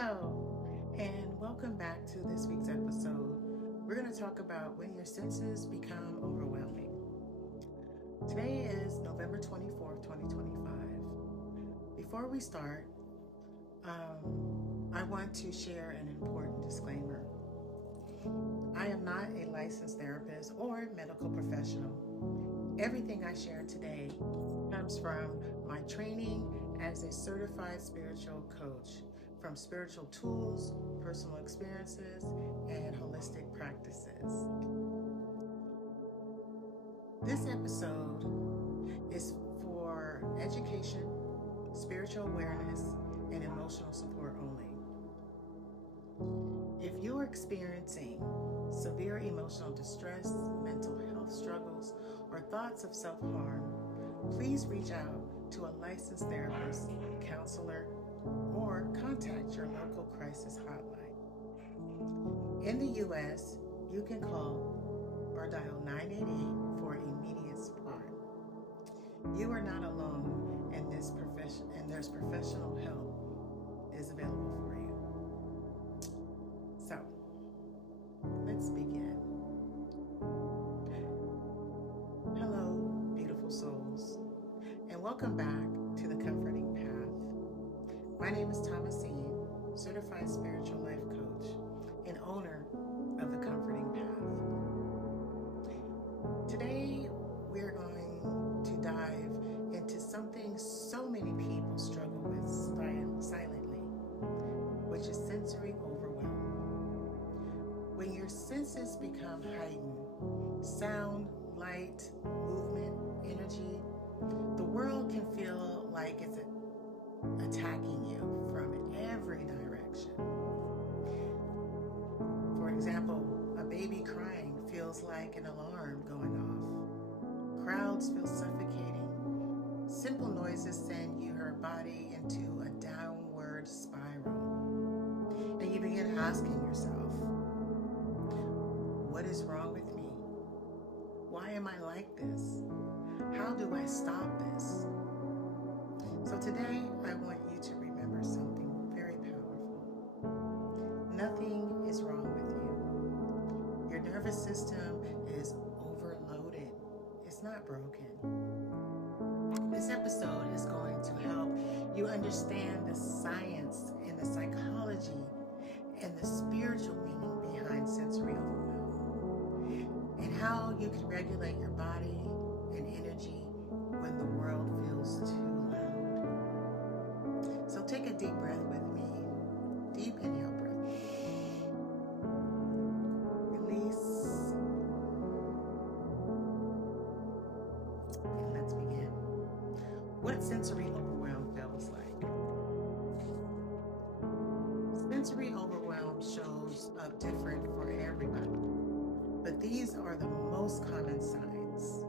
Hello, and welcome back to this week's episode. We're going to talk about when your senses become overwhelming. Today is November 24th, 2025. Before we start, I want to share an important disclaimer. I am not a licensed therapist or medical professional. Everything I share today comes from my training as a certified spiritual coach, from spiritual tools, personal experiences, and holistic practices. This episode is for education, spiritual awareness, and emotional support only. If you're experiencing severe emotional distress, mental health struggles, or thoughts of self-harm, please reach out to a licensed therapist, counselor, or contact your local crisis hotline. In the U.S., you can call or dial 988 for immediate support. You are not alone, and there's professional help is available for you. So, let's begin. Hello, beautiful souls, and welcome back to the Comforting Path. My name is Thomasine, certified spiritual life coach and owner of the Comforting Path. Today, we're going to dive into something so many people struggle with silently, which is sensory overwhelm. When your senses become heightened, sound, light, movement, energy, the world can feel like it's attacking you from every direction. For example, a baby crying feels like an alarm going off. Crowds feel suffocating. Simple noises send your body into a downward spiral. And you begin asking yourself, what is wrong with me? Why am I like this? How do I stop this? So today, I want you to remember something very powerful. Nothing is wrong with you. Your nervous system is overloaded. It's not broken. This episode is going to help you understand the science and the psychology and the spiritual meaning behind sensory overwhelm, and how you can regulate your body and energy when the world feels too loud. So take a deep breath with me. Deep inhale breath. Release. And let's begin. What sensory overwhelm feels like. Sensory overwhelm shows up different for everybody, but these are the most common signs.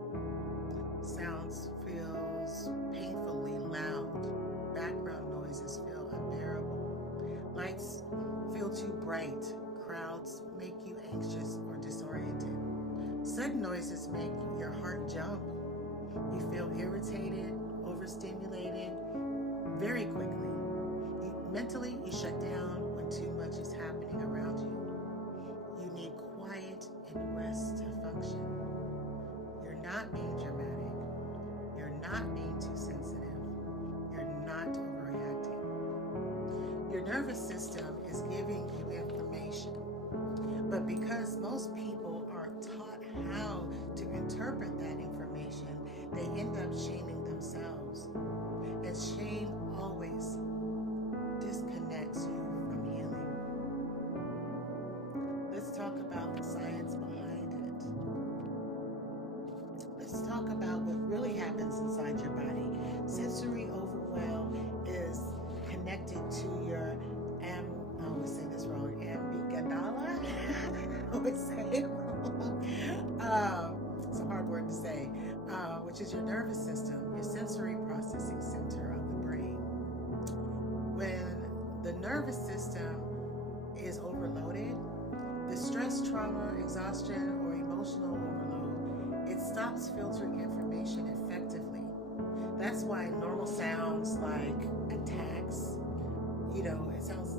Sounds feels painfully loud. Background noises feel unbearable. Lights feel too bright. Crowds make you anxious or disoriented. Sudden noises make your heart jump. You feel irritated, overstimulated very quickly. Mentally, you shut down when too much is happening around you. You need quiet and rest to function. You're not being dramatic. You're not being too sensitive. You're not overreacting. Your nervous system is giving you information. But because most people aren't taught how to interpret that information, they end up shaming themselves. And shame always disconnects you from healing. Let's talk about the science behind it. Let's talk about what really happens inside your body. Sensory overwhelm is connected to your I always say this wrong, amygdala. I always say it wrong. It's a hard word to say, which is your nervous system, your sensory processing center of the brain. When the nervous system is overloaded, the stress, trauma, exhaustion, or emotional overload, it stops filtering information effectively. That's why normal sounds like attacks, it sounds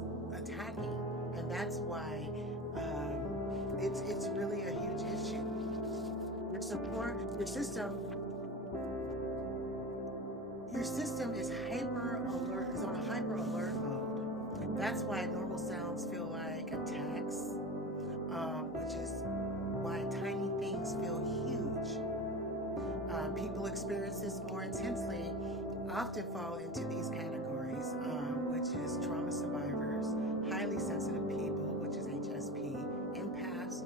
attacking, and that's why it's really a huge issue. Your system is hyper alert, is on a hyper alert mode. That's why normal sounds feel like attacks, which is why tiny things feel huge. People experience this more intensely, often fall into these categories, which is trauma survivors, highly sensitive people, which is HSP, empaths,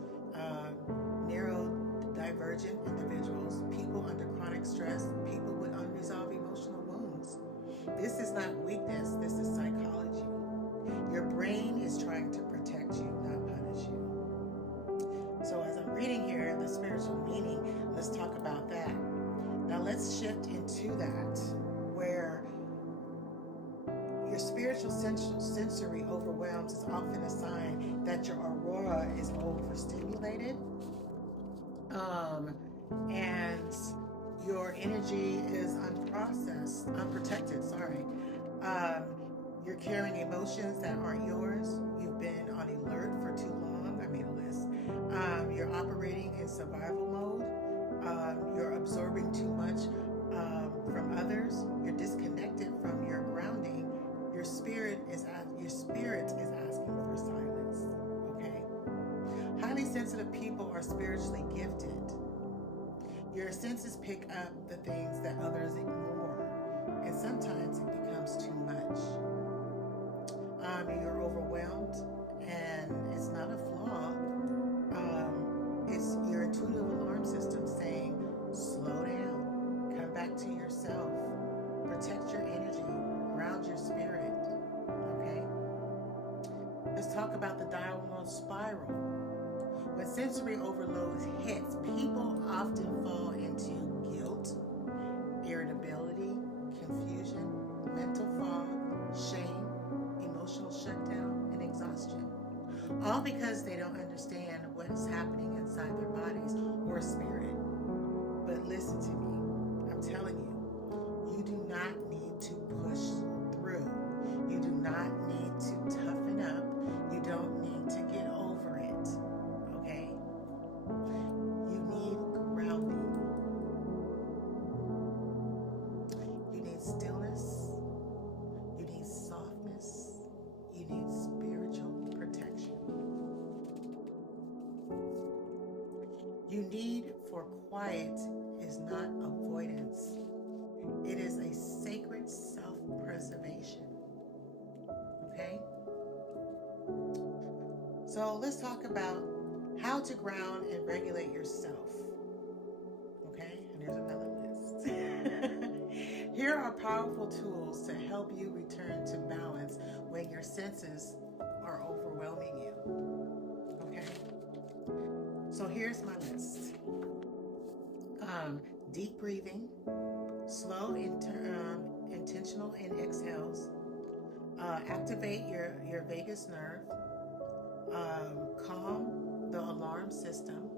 neurodivergent individuals, people under chronic stress, people with unresolved emotional wounds. This is not weakness, this is psychology. Your brain is trying to protect you, not punish you. So as I'm reading here, the spiritual meaning, let's talk about that. Now let's shift into that, where your spiritual sensory overwhelms is often a sign that your aurora is overstimulated, and your energy is unprotected. You're carrying emotions that aren't yours. You've been on alert for too long. I made a list. You're operating in survival mode. You're absorbing too much from others. You're disconnected from your grounding. Your spirit is asking for silence. Okay. Highly sensitive people are spiritually gifted. Your senses pick up the things that others ignore, and sometimes it becomes too much. You're overwhelmed, and it's not a flaw. It's your intuitive alarm system saying, slow down, come back to yourself, protect your energy, ground your spirit. Okay? Let's talk about the downward spiral. When sensory overload hits, people often fall into guilt, irritability, confusion, mental fog, shame, emotional shutdown, and exhaustion. All because they don't understand what is happening inside their bodies or spirit. But listen to me. I'm telling you, you do not need to push through. You do not need to toughen up. You don't need to get over it. Okay? You need grounding. You need stillness. You need softness. You need spiritual protection. You need for quiet is not avoidance. It is a sacred self-preservation. Okay? So let's talk about how to ground and regulate yourself. Okay? And there's another list. Here are powerful tools to help you return to balance when your senses are overwhelming you. Okay? So here's my list. Deep breathing, slow intentional in exhales, activate your vagus nerve, calm the alarm system,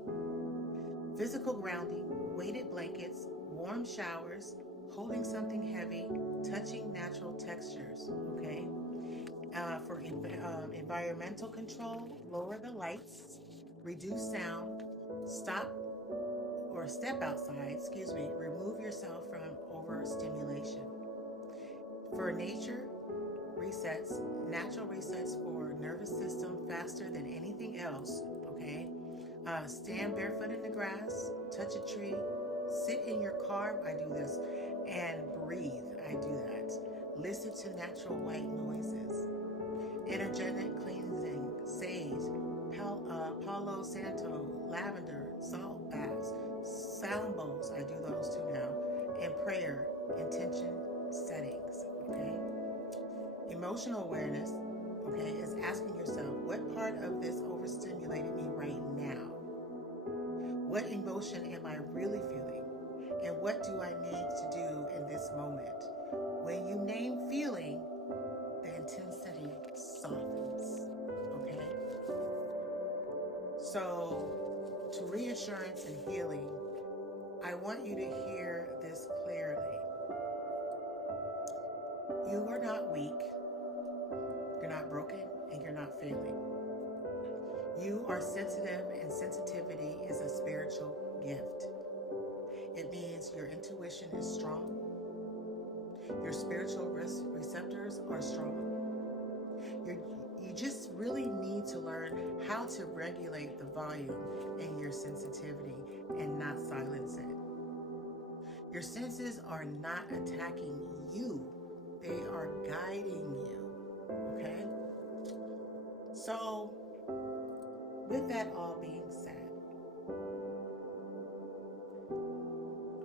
physical grounding, weighted blankets, warm showers, holding something heavy, touching natural textures. Okay. For environmental control, lower the lights, reduce sound, step outside, remove yourself from overstimulation. For nature resets, natural resets for nervous system faster than anything else, okay? Stand barefoot in the grass, touch a tree, sit in your car, I do this, and breathe, I do that. Listen to natural white noises. Energetic cleansing, sage, Palo Santo, lavender, salt baths, sound bowls, I do those too now, and prayer, intention, settings, okay? Emotional awareness, okay, is asking yourself, what part of this overstimulated me right now? What emotion am I really feeling? And what do I need to do in this moment? When you name feeling, the intensity softens, okay? So, to reassurance and healing, I want you to hear this clearly. You are not weak, you're not broken, and you're not feeling. You are sensitive, and sensitivity is a spiritual gift. It means your intuition is strong, your spiritual receptors are strong. You just really need to learn how to regulate the volume in your sensitivity and not silence it. Your senses are not attacking you, they are guiding you, okay? So, with that all being said,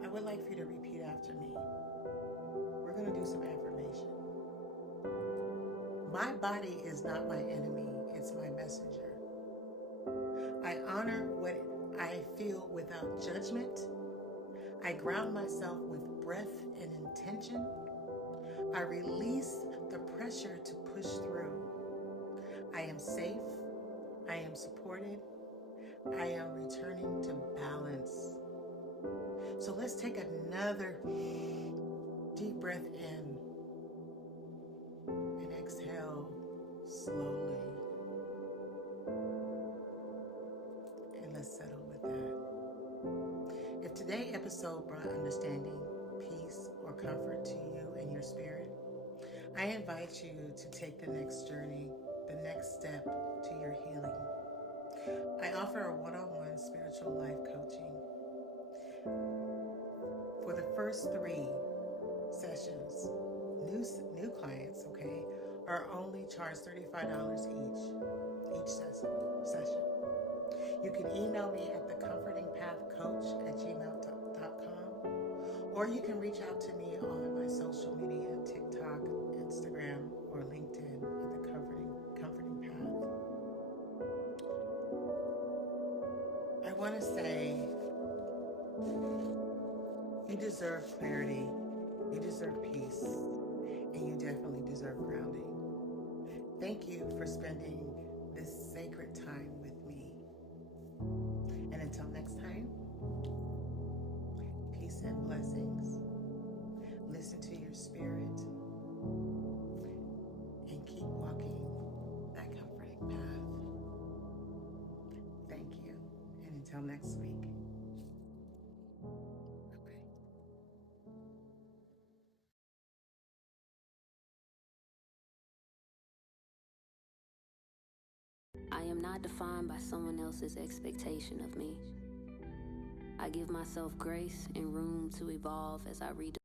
I would like for you to repeat after me. We're going to do some affirmation. My body is not my enemy, it's my messenger. I honor what I feel without judgment. I ground myself with breath and intention. I release the pressure to push through. I am safe. I am supported. I am returning to balance. So let's take another deep breath in and exhale slowly. And let's settle with that. If today's episode brought understanding, peace, or comfort to you and your spirit, I invite you to take the next journey, the next step to your healing. I offer a one-on-one spiritual life coaching. For the first 3 sessions, new clients, okay, are only charged $35 each session. You can email me at thecomfortingpathcoach@gmail.com, or you can reach out to me on my social media, TikTok, Instagram, or LinkedIn at the Comforting Path. I want to say you deserve clarity, you deserve peace, and you definitely deserve grounding. Thank you for spending this sacred time with me. And until next time, peace and blessings. Listen to your spirit and keep walking that comforting path. Thank you. And until next week. I am not defined by someone else's expectation of me. I give myself grace and room to evolve as I read.